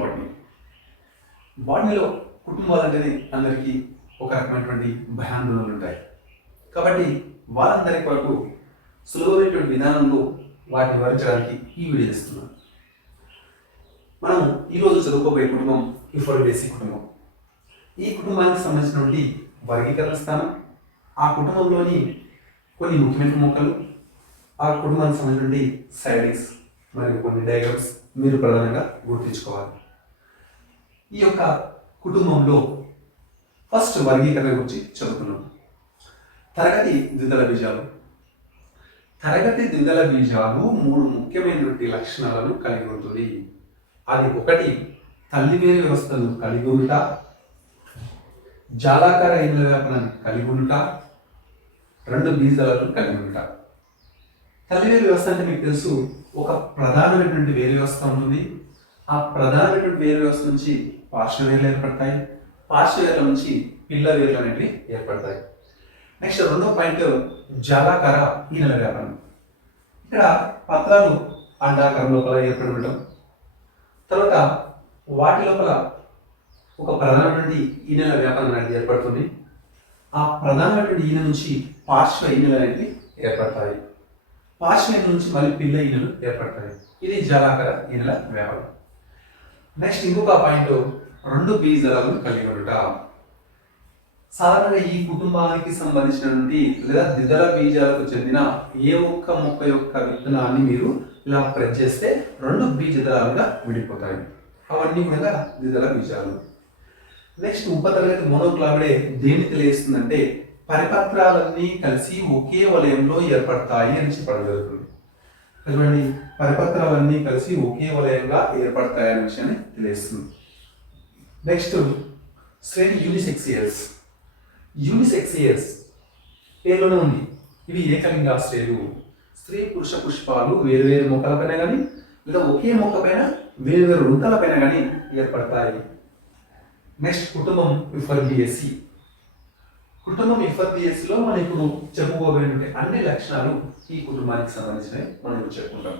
Botany. బాటనీలో కుటుంబాలు అనేది అందరికీ ఒక రకమైనటువంటి భయాందోళనలు ఉంటాయి. కాబట్టి వారందరి కొరకు సులువైనటువంటి విధానంలో వాటిని వివరించడానికి ఈ వీడియో ఇస్తున్నాను. మనం ఈరోజు చదువుకోబోయే కుటుంబం యూఫోర్బియేసి కుటుంబం. ఈ కుటుంబానికి సంబంధించినటువంటి వర్గీకరణ స్థానం, ఆ కుటుంబంలోని కొన్ని ముఖ్యమైన మొక్కలు, ఆ కుటుంబానికి సంబంధించినటువంటి సైడింగ్స్ మరియు కొన్ని డయాగ్రామ్స్ మీరు ప్రధానంగా గుర్తుంచుకోవాలి. ఈ యొక్క కుటుంబంలో ఫస్ట్ వర్గీకరణ గురించి చదువుకున్నాం. తరగతి ద్విదళ బీజాలు. తరగతి ద్విదళ బీజాలు 3 ముఖ్యమైనటువంటి లక్షణాలను కలిగి ఉంటుంది. అది ఒకటి, తల్లివేరు వ్యవస్థను కలిగి ఉంట, జాలాకార ఈనెల వ్యాపనాన్ని కలిగి ఉంట, 2 బీజాలను కలిగి ఉంట. తల్లివేరు వ్యవస్థ అంటే మీకు తెలుసు, ఒక ప్రధానమైనటువంటి వేరు వ్యవస్థ ఉంటుంది. ఆ ప్రధానమైనటువంటి వేరు వ్యవస్థ నుంచి పార్శ్వవేర్లు ఏర్పడతాయి, పార్శ్వవేర్ల నుంచి పిల్ల వేర్లు అనేవి ఏర్పడతాయి. నెక్స్ట్ రెండో పాయింట్, జాలాకార ఈనెల వ్యాపనం. ఇక్కడ పత్రాలు అండాకారం లోపల ఏర్పడి ఉండటం, తర్వాత వాటి లోపల ఒక ప్రధానమైనటువంటి ఈనెల వ్యాపనం అనేది ఏర్పడుతుంది. ఆ ప్రధానమైనటువంటి ఈనెల నుంచి పార్శ్వ ఈనెలు అనేవి ఏర్పడతాయి. పార్శ్వ ఈనెల నుంచి మళ్ళీ పిల్ల ఈనెలు ఏర్పడతాయి. ఇది జాలాకార ఈనెల వ్యాపనం. నెక్స్ట్ ఇంకొక పాయింట్, 2 బీజాలను కలిగి ఉండుట. సాధారణంగా ఈ కుటుంబానికి సంబంధించినటువంటి లేదా ద్విదళ బీజాలకు చెందిన ఏ ఒక్క మొక్క యొక్క విత్తనాన్ని మీరు ఇలా ప్రెస్ చేస్తే 2 బీజదళాలుగా విడిపోతాయి. అవన్నీ కూడా ద్విదళ బీజాలు. నెక్స్ట్ ఉపతరగతి మోనోక్లావిడే దేన్ని తెలియజేస్తుందంటే పరిపత్రాలన్నీ కలిసి ఒకే వలయంలో ఏర్పడతాయి అని చెప్పడం జరుగుతుంది. చూడండి, పరిపత్రాలన్నీ కలిసి ఒకే వలయంగా ఏర్పడతాయి అనే విషయాన్ని తెలియజేస్తుంది. నెక్స్ట్ శ్రేణి యూనిసెక్సియల్స్. యూనిసెక్సియల్స్ పేర్లోనే ఉంది. ఇవి ఏకలింగాశ్రయులు. స్త్రీ పురుష పుష్పాలు వేరువేరు మొక్కలపైన కానీ లేదా ఒకే మొక్కపైన వేరువేరు వృంతాలపైన కానీ ఏర్పడతాయి. నెక్స్ట్ కుటుంబం యూఫోర్బియేసి. కుటుంబం యూఫోర్బియేసిలో మనం ఇప్పుడు చెప్పుకోబోయే అన్ని లక్షణాలు ఈ కుటుంబానికి సంబంధించినవి మనం ఇప్పుడు చెప్పుకుంటాం.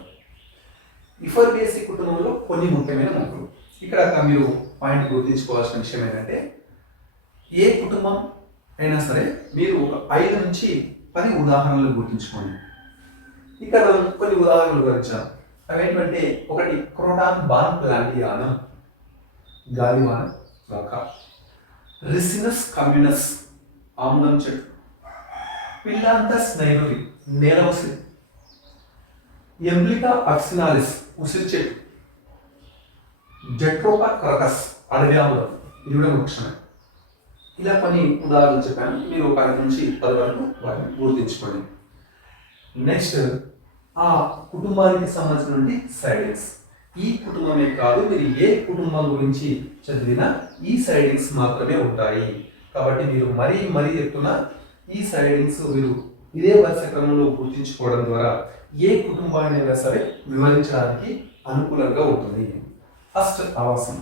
యూఫోర్బియేసి కుటుంబంలో కొన్ని ముఖ్యమైన మొక్కలు. ఇక్కడ మీరు పాయింట్ గుర్తుంచుకోవాల్సిన విషయం ఏంటంటే, ఏ కుటుంబం అయినా సరే మీరు ఒక 5 నుంచి 10 ఉదాహరణలు గుర్తుంచుకోండి. ఇక్కడ కొన్ని ఉదాహరణలు గురించాం. అవి ఏంటంటే, ఒకటి క్రోటాన్ బాన్ ప్లాంటియానం, గాలివాన మొక్క. రిసినస్ కమ్యూనస్ ఆముదం చెట్టు. పిల్లాంతస్ నైరులి నేల ఉసిరి. ఎంబ్లికా అక్సినాలిస్ ఉసిరి చెట్టు. జట్రోపా క్రకస్ అడవి ఆముదం, ఇది కూడా వృక్షమే. ఇలా కొన్ని ఉదాహరణలు చెప్పాను. మీరు 10 నుంచి 10 వరకు వాటిని గుర్తించుకోండి. నెక్స్ట్ ఆ కుటుంబానికి సంబంధించినటువంటి సైడింగ్స్. ఈ కుటుంబమే కాదు, మీరు ఏ కుటుంబం గురించి చదివినా ఈ సైడింగ్స్ మాత్రమే ఉంటాయి. కాబట్టి మీరు మరీ చెప్తున్నా ఈ సైడింగ్స్ మీరు ఇదే వరుస క్రమంలో గుర్తించుకోవడం ద్వారా ఏ కుటుంబాన్నైనా సరే వివరించడానికి అనుకూలంగా ఉంటుంది. ఫస్ట్ ఆవాసం.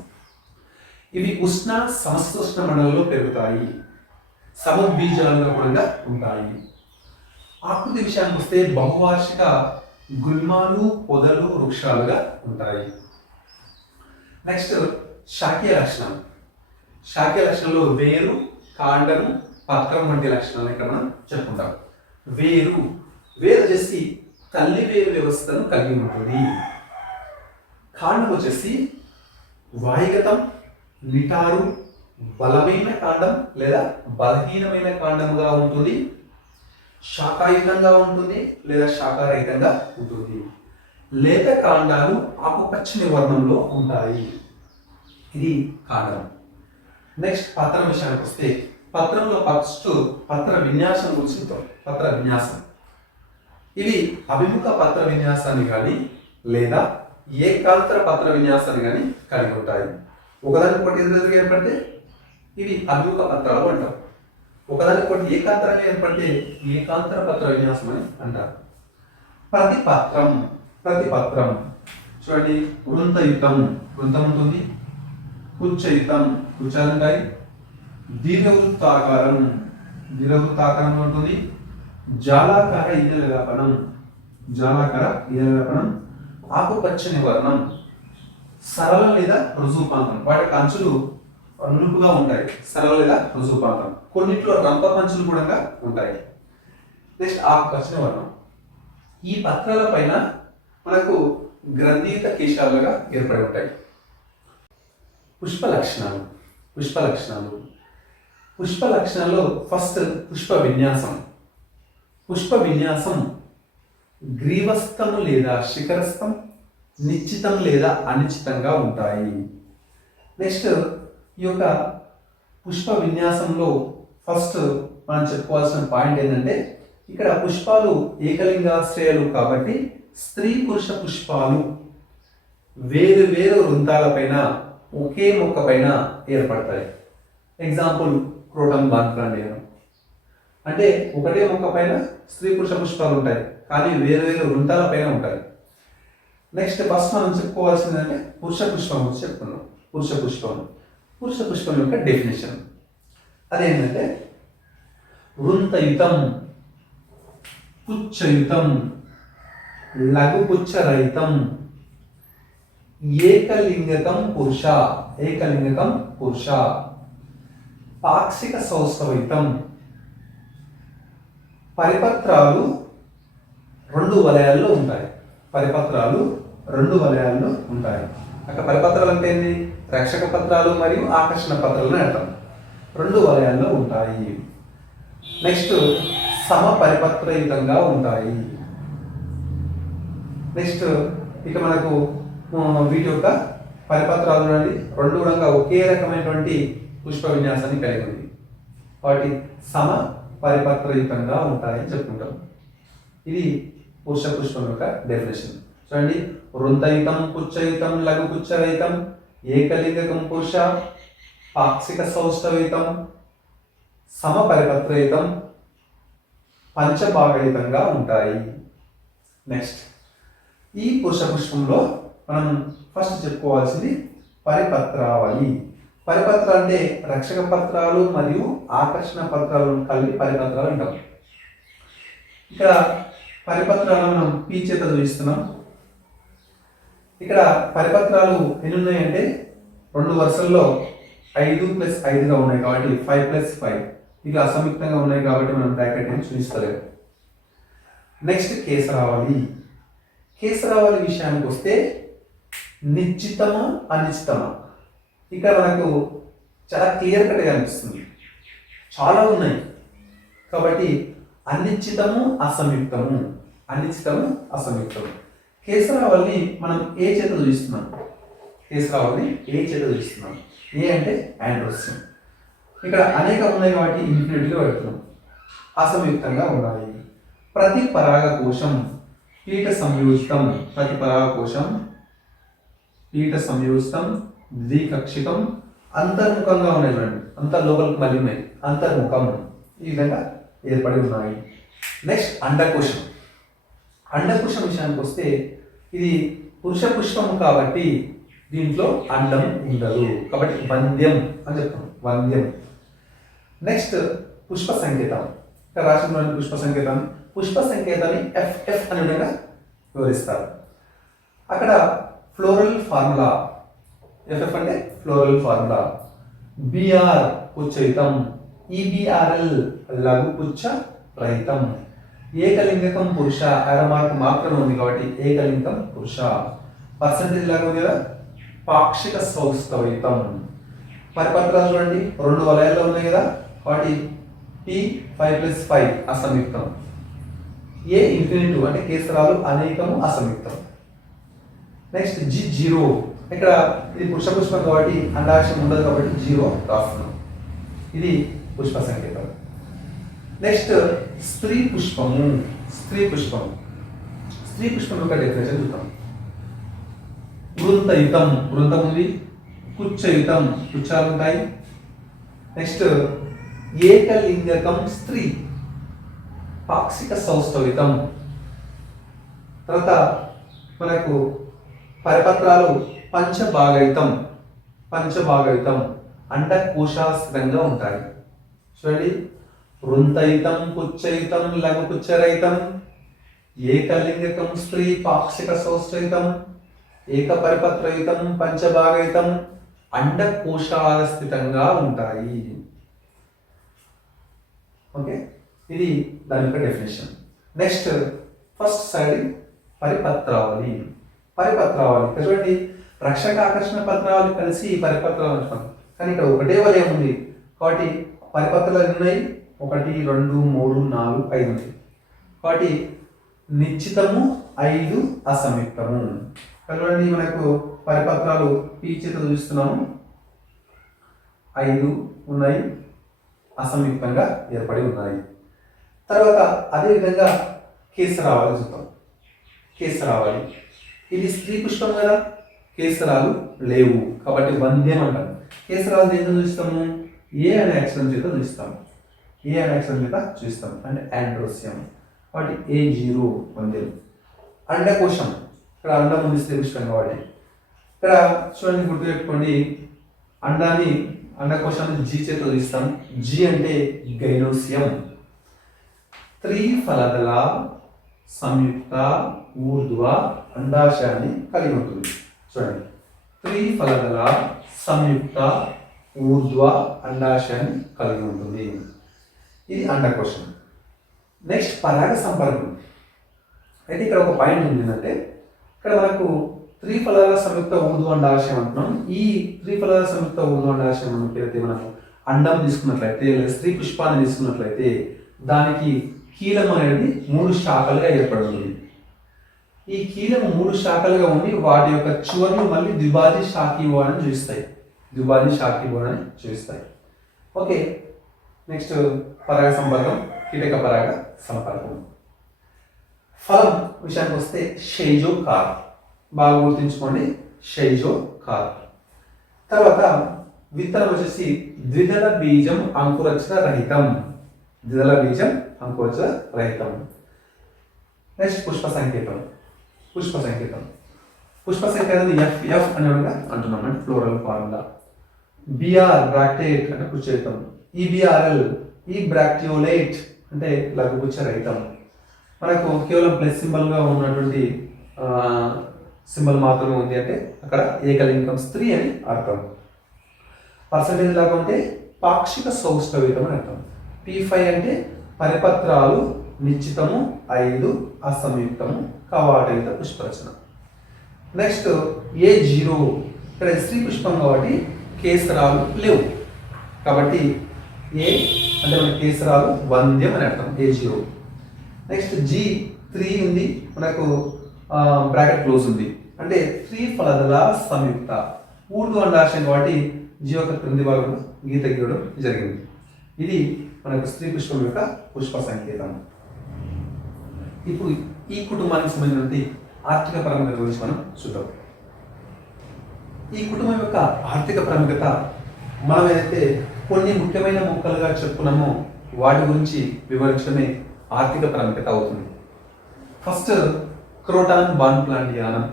ఇవి ఉష్ణ సమశీతోష్ణ మండలంలో పెరుగుతాయి. సమబీజాలుగా కూడా ఉంటాయి. ఆకృతి విషయానికి వస్తే బహువార్షిక గుల్మాలు, పొదలు, వృక్షాలుగా ఉంటాయి. నెక్స్ట్ శాఖీయ లక్షణం. శాఖీయ లక్షణంలో వేరు, కాండము, పత్రం వంటి లక్షణాలు ఇక్కడ మనం చెప్పుకుంటాం. వేరు వచ్చేసి తల్లి వేరు వ్యవస్థను కలిగి ఉంటుంది. కాండం వచ్చేసి వాయుగతం, నిటారు, బలమైన కాండం లేదా బలహీనమైన కాండముగా ఉంటుంది. శాఖాయుతంగా ఉంటుంది లేదా శాఖారహితంగా ఉంటుంది. లేత కాండాలు ఆకుపచ్చని వర్ణంలో ఉంటాయి. ఇది కాండం. నెక్స్ట్ పత్రం విషయానికి వస్తే, పత్రంలో ఫస్ట్ పత్ర విన్యాసం గురించి పత్ర విన్యాసం. ఇవి అభిముఖ పత్ర విన్యాసాన్ని కానీ లేదా ఏకాంతర పత్ర విన్యాసాన్ని కానీ కలిగి ఉంటాయి. ఒకదానికొకటి ఎదురుగా ఏర్పడితే ఇవి అభిముఖ పత్రాలు అంటాం. ఒకదానికొకటి ఏకాంతరంగా ఏర్పడితే ఏకాంతర పత్ర విన్యాసం అని అంటారు. ప్రతిపత్రం చూడండి, వృంతయుతం ఉంటుంది, కుచ్చయుతం కుచ్చాలు ఉంటాయి, దీర్ఘవృత్తాకారం ఉంటుంది, జాలాకార ఈనెల వ్యాపనం ఆకుపచ్చని వర్ణం, సరళ లేదా రుజువుపాంతం. వాటి యొక్క అంచులు నునుపుగా ఉంటాయి. సరళ లేదా రుజువుపాంతం. కొన్నిట్లో రంప పంచులు కూడా ఉంటాయి. నెక్స్ట్ ఆకుపచ్చ వర్ణం. ఈ పత్రాల పైన మనకు గ్రంథిత కేశాలుగా ఏర్పడి ఉంటాయి. పుష్ప లక్షణాలు. పుష్ప లక్షణాల్లో ఫస్ట్ పుష్ప విన్యాసం. పుష్ప విన్యాసం గ్రీవస్థం లేదా శిఖరస్థం, నిశ్చితం లేదా అనిశ్చితంగా ఉంటాయి. నెక్స్ట్ ఈ యొక్క పుష్ప విన్యాసంలో ఫస్ట్ మనం చెప్పుకోవాల్సిన పాయింట్ ఏంటంటే, ఇక్కడ పుష్పాలు ఏకలింగాశ్రయాలు కాబట్టి స్త్రీ పురుష పుష్పాలు వేరు వేరు వృంతాలపైన ఒకే మొక్క పైన ఏర్పడతాయి. ఎగ్జాంపుల్ క్రోటన్ బాన్ప్లాండియం అంటే ఒకటే మొక్క పైన స్త్రీ పురుష పుష్పాలు ఉంటాయి కానీ వేరు వేరు వృంతాల పైన ఉంటాయి. నెక్స్ట్ ఫస్ట్ మనం చెప్పుకోవాల్సిందంటే పురుష పుష్పం గురించి చెప్పుకున్నాం. పురుష పుష్పం యొక్క డెఫినేషన్ అదేంటంటే వృంతయుతం, పుచ్చయుతం, లఘుపుచ్చరహితం, ఏకలింగకం పురుష, పాక్షిక సౌష్ఠవయుతం. పరిపత్రాలు రెండు వలయాల్లో ఉంటాయి. అక్కడ పరిపత్రాలు అంటే ఏంటి? రక్షక పత్రాలు మరియు ఆకర్షణ పత్రాలు అంటాం. రెండు వలయాల్లో ఉంటాయి. నెక్స్ట్ సమ పరిపత్రయుతంగా ఉంటాయి. నెక్స్ట్ ఇక మనకు వీటి యొక్క పరిపత్రాలు చూడండి, రెండు కూడా ఒకే రకమైనటువంటి పుష్ప విన్యాసాన్ని కలిగి ఉంది. వాటి సమ పరిపత్రయుతంగా ఉంటాయని చెప్పుకుంటాం. ఇది పురుష పుష్పం యొక్క డెఫినేషన్. చూడండి, వృంతయుతం, పుచ్చయుతం, లఘుపుచ్చరహితం, ఏకలింగకం పురుష, పాక్షిక సౌష్ఠవయుతం, సమ పరిపత్రయుతం, పంచభాగయుతంగా ఉంటాయి. నెక్స్ట్ ఈ పురుష పుష్పంలో మనం ఫస్ట్ చెప్పుకోవాల్సింది పరిపత్రావళి. పరిపత్ర అంటే రక్షక పత్రాలు మరియు ఆకర్షణ పత్రాలు కలిపి పరిపత్రాలు అంటాం. ఇక్కడ పరిపత్రాలను మనం పీ చేత చూపిస్తున్నాం. ఇక్కడ పరిపత్రాలు ఎన్ని ఉన్నాయంటే రెండు వరుసల్లో 5+5గా ఉన్నాయి కాబట్టి 5+5. ఇక అసంయుక్తంగా ఉన్నాయి కాబట్టి మనం బ్రాకెట్ అని చూపిస్తలేము. నెక్స్ట్ కేసరావళి విషయానికి వస్తే నిశ్చితమా అనిశ్చితమా ఇక్కడ మనకు చాలా క్లియర్ కట్గా అనిపిస్తుంది. చాలా ఉన్నాయి కాబట్టి అనిశ్చితము అసంయుక్తము. కేసరావళిని మనం ఏ చేత చూస్తున్నాం? ఏ అంటే ఆండ్రోసియం. ఇక్కడ అనేక ఉన్నాయి కాబట్టి ఇన్ఫినిటీలో పెడుతున్నాం. అసంయుక్తంగా ఉన్నాయి. ప్రతి పరాగకోశం పీఠ సంయోజితం, ద్వికక్షికం, అంతర్ముఖంగా ఉన్నాయి. చూడండి, అంత లోపలికి మళ్ళీ ఉన్నాయి. అంతర్ముఖం ఈ విధంగా ఏర్పడి ఉన్నాయి. నెక్స్ట్ అండకోశం విషయానికి వస్తే ఇది పురుష పుష్పం కాబట్టి దీంట్లో అండం ఉండదు కాబట్టి వంద్యం అని చెప్తాం. నెక్స్ట్ పుష్ప సంకేతం. ఇక్కడ రాసిన పుష్ప సంకేతాన్ని FF అనే విధంగా వివరిస్తారు. అక్కడ ఫ్లోరల్ ఫార్ములా FF అంటే ఫ్లోరల్ ఫార్ములా. BR పుచ్చయుతం, EBRL లఘుపుచ్చ రహితం, ఏకలింగకం పురుష అరమార్క్ మాత్రమే ఉంది కాబట్టి ఏకలింగం పురుష. పర్సంటేజ్ లాగా ఉంది కదా, పాక్షిక సౌష్ఠవయుతం. పరిపత్రాలు చూడండి రెండు వలయాల్లో ఉన్నాయి కదా వాటి P5+5 అసంయుక్తం. ఏ ఇన్ఫినిటివ్ అంటే కేసరాలు అనేకము అసంయుక్తం. నెక్స్ట్ G0 ఇక్కడ ఇది పురుష పుష్పం కాబట్టి అండాశయం ఉండదు కాబట్టి 0 రాస్తున్నాం. ఇది పుష్ప సంకేతం. నెక్స్ట్ స్త్రీ పుష్పం యొక్క డెఫినేషన్ చూద్దాం. వృంతం ఉంది, పుచ్చయుతం పుచ్చాలు ఉంటాయి. నెక్స్ట్ ఏకలింగకం స్త్రీ, పాక్షిక సౌష్ఠవితం. తర్వాత మనకు పరిపత్రాలు పంచభాగయుతం అండకోశాశ్రంగా ఉంటాయి. చూడండి, వృంతయుతం, పుచ్చయుతం, లఘుపుచ్చరహితం, ఏకలింగకం స్త్రీ, పాక్షిక సౌష్ఠవితం, ఏకపరిపత్రయుతం పంచభాగయుతం అండకోశాల స్థితంగా ఉంటాయి. ఓకే, ఇది దాని యొక్క డెఫినేషన్. నెక్స్ట్ ఫస్ట్ సైడ్ పరిపత్రావళి. పరిపత్రావళి చూడండి, రక్షక ఆకర్షణ పత్రావళి కలిసి పరిపత్రాలు అంటాం. కానీ ఇక్కడ ఒకటే వలయం ఉంది కాబట్టి పరిపత్రాలు ఉన్నాయి, 1 2 3 4 5 ఉంది కాబట్టి నిశ్చితము 5 అసంయుక్తము. చూడండి మనకు పరిపత్రాలు పీ చేత చూస్తున్నాము, 5 ఉన్నాయి, అసంయుక్తంగా ఏర్పడి ఉన్నాయి. తర్వాత అదేవిధంగా కేసరావళి చూద్దాం. కేసరావళి ఇది స్త్రీ పుష్పం కదా, కేసరాలు లేవు కాబట్టి వంద్యం అంటాం. కేసరాలు దేంతో చూస్తాము, ఏ అనే అక్షరం చేత చూస్తాము, ఏ అనే అక్షరం చేత చూస్తాం అంటే ఆండ్రోసియం కాబట్టి A0 వంద్యం. అండకోశం ఇక్కడ అండం ఉంది స్త్రీ పుష్పం కాబట్టి ఇక్కడ చూడండి గుర్తుపెట్టుకోండి, అండాన్ని అండకోశాన్ని జీ చేత చూస్తాం, జీ అంటే గైనోసియం. త్రిఫలదళ సంయుక్త ఊర్ధ్వ అండాశయాన్ని కలిగి ఉంటుంది. చూడండి, త్రిఫలదళ సంయుక్త ఊర్ధ్వ అండాశయాన్ని కలిగి ఉంటుంది. ఇది అండకోశం. నెక్స్ట్ పరాగ సంపర్కం. అయితే ఇక్కడ ఒక పాయింట్ ఉంది ఏంటంటే, ఇక్కడ మనకు త్రిఫలదళ సంయుక్త ఊర్ధ్వ అండాశయం అంటున్నాం. ఈ త్రిఫలదళ సంయుక్త ఊర్ధ్వ అండాశయం అయితే మనము అండం తీసుకున్నట్లయితే లేదా స్త్రీ పుష్పాన్ని తీసుకున్నట్లయితే దానికి కీలం అనేది 3 శాఖలుగా ఏర్పడుతుంది. ఈ కీలము 3 శాఖలుగా ఉండి వాటి యొక్క చివరలు మళ్ళీ ద్విభాజి శాఖీభవనాన్ని చూపిస్తాయి, ద్విభాజి శాఖీభవనాన్ని చూపిస్తాయి. ఓకే, నెక్స్ట్ పరాగ సంపర్కం, కీటక పరాగ సంపర్కం. ఫలం విషయానికి వస్తే షైజోకార్, బాగా గుర్తుంచుకోండి, షైజోకార్. తర్వాత విత్తనం వచ్చేసి ద్విదళ బీజం అంకురక్షణ రహితం, ద్విదళ బీజం అంకురక్షణ రహితం. నెక్స్ట్ పుష్ప సంకేతం. పుష్ప సంకేతం, పుష్ప సంకేతం ఎఫ్ అని అంటున్నాం అంటే ఫ్లోరల్ ఫార్ములా. బిఆర్ బ్రాక్టేట్ అంటే పుచ్చరహితం, ఈబిఆర్ఎల్ ఈ బ్రాక్టియోలేట్ అంటే లఘుపుచ్చ రహితం. మనకు కేవలం ప్లస్ సింబల్గా ఉన్నటువంటి సింబల్ మాత్రమే ఉంది అంటే అక్కడ ఏకలింగం స్త్రీ అని అర్థం. పర్సంటేజ్ లాగా ఉంటే పాక్షిక సౌష్ఠవితం అని అర్థం. P5 అంటే పరిపత్రాలు నిశ్చితము 5 అసంయుక్తము కవాటయుత పుష్పరచన. నెక్స్ట్ A0 ఇక్కడ స్త్రీ పుష్పం కాబట్టి కేసరాలు లేవు కాబట్టి ఏ అంటే మన కేసరాలు వంద్యం అని అర్థం, A0. నెక్స్ట్ G3 ఉంది, మనకు బ్రాకెట్ క్లోజ్ ఉంది అంటే త్రిఫలదళ సంయుక్త ఊర్ధ్వ అండాశయం కాబట్టి G యొక్క క్రింది భాగంలో గీత గీయడం జరిగింది. ఇది మనకు స్త్రీ పుష్పం యొక్క పుష్ప సంకేతం. ఇప్పుడు ఈ కుటుంబానికి సంబంధించిన ఆర్థిక ప్రాముఖ్యత గురించి మనం చూద్దాం. ఈ కుటుంబం యొక్క ఆర్థిక ప్రాముఖ్యత మనం ఏదైతే కొన్ని ముఖ్యమైన మొక్కలుగా చెప్పుకున్నామో వాటి గురించి వివరించడమే ఆర్థిక ప్రాముఖ్యత అవుతుంది. ఫస్ట్ క్రోటాన్ బాన్ప్లాంటియానం,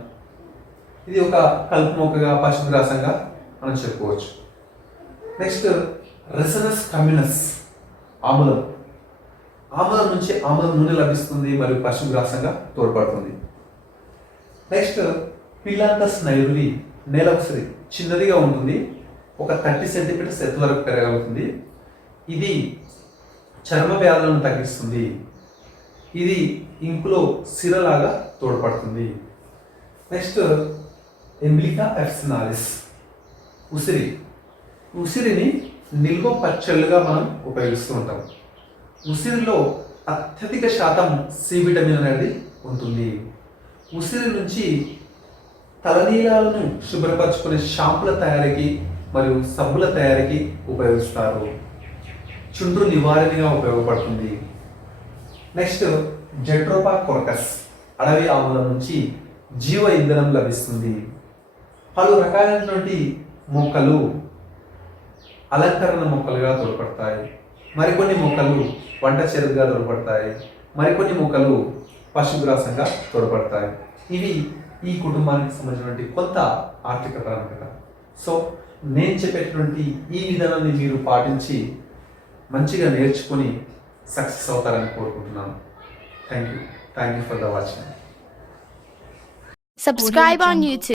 ఇది ఒక కలుపు మొక్కగా పశుగ్రాసంగా మనం చెప్పుకోవచ్చు. నెక్స్ట్ రెసినస్ కమ్యునస్, ఆముదం, ఆముదం నుంచి ఆముదం నూనె లభిస్తుంది మరియు పశుగ్రాసంగా తోడ్పడుతుంది. నెక్స్ట్ పిలాంతస్ నైరులి, నేల ఉసిరి, చిన్నదిగా ఉంటుంది, ఒక 30 సెంటీమీటర్స్ ఎత్తు వరకు పెరగలుగుతుంది. ఇది చర్మ వ్యాధులను తగ్గిస్తుంది, ఇది ఇంకులో సిరలాగా తోడ్పడుతుంది. నెక్స్ట్ ఎంబ్లికా ఎఫ్సినాలిస్, ఉసిరి, ఉసిరిని నిల్వ పచ్చళ్ళుగా మనం ఉపయోగిస్తూ ఉంటాం. ఉసిరిలో అత్యధిక శాతం సి విటమిన్ అనేది ఉంటుంది. ఉసిరి నుంచి తలనీలాలను శుభ్రపరచుకునే షాంపుల తయారీకి మరియు సబ్బుల తయారీకి ఉపయోగిస్తారు. చుండ్రు నివారణగా ఉపయోగపడుతుంది. నెక్స్ట్ జెట్రోపా కొరకస్, అడవి ఆముదం నుంచి జీవ ఇంధనం లభిస్తుంది. పలు రకాలైనటువంటి మొక్కలు అలంకరణ మొక్కలుగా తోడ్పడతాయి, మరికొన్ని మొక్కలు వంట చెరుకుగా తోడ్పడతాయి, మరికొన్ని మొక్కలు పశుగ్రాసంగా తోడ్పడతాయి. ఇవి ఈ కుటుంబానికి సంబంధించినటువంటి కొంత ఆర్థిక ప్రాముఖ్యత. సో నేను చెప్పేటువంటి ఈ విధానాన్ని మీరు పాటించి మంచిగా నేర్చుకొని సక్సెస్ అవుతారని కోరుకుంటున్నాను. Thank you for the watching. Subscribe on YouTube.